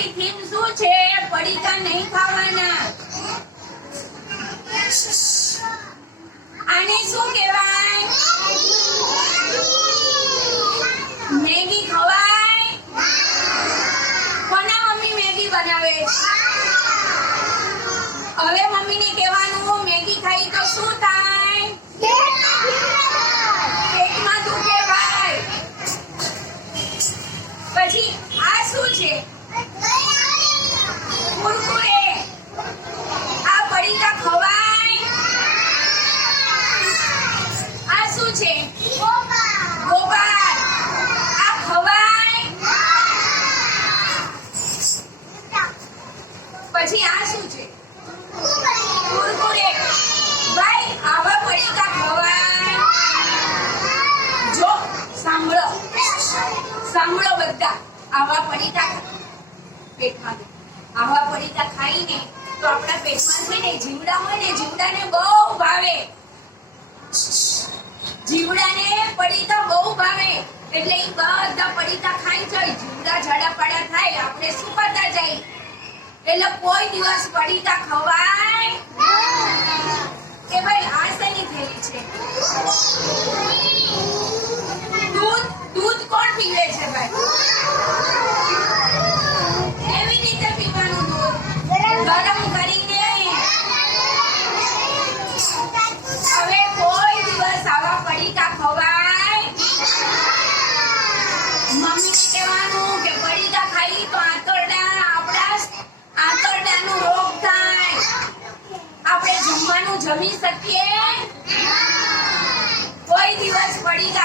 આપણી થીમ શું છે? પડીકા નહીં ખાવાના. આને શું કહેવાય? મેગી ખવાય? કોના મમ્મી મેગી બનાવે? હવે મમ્મીને કહેવાનું, મેગી ખાઈ તો શું થાય? પેટમાં દુખે ભાઈ. પછી આ શું છે કુરકુરે આ પડીકા ખવાય આ શું છે ગોબાર આ ખવાય પછી આ જો, સાંભળો. સાંભળો બધા. આવા પડીકા પેટમાં આવા પડીકા ખાઈને તો આપણા પેટમાં ને, જીવડા હોય ને બહુ ભાવે. જીવડાને પડીકા બહુ ભાવે. એટલે એ બધા પડીકા ખાઈ જાય. જીવડા ઝાડા પાડા થાય. આપણે સુકાતા જાય? એટલે કોઈ દિવસ પડીકા ખવાય. કે ભાઈ આ શેની થેલી છે. આપણે જમવાનું જમી શકીએ? કોઈ દિવસ પડીકા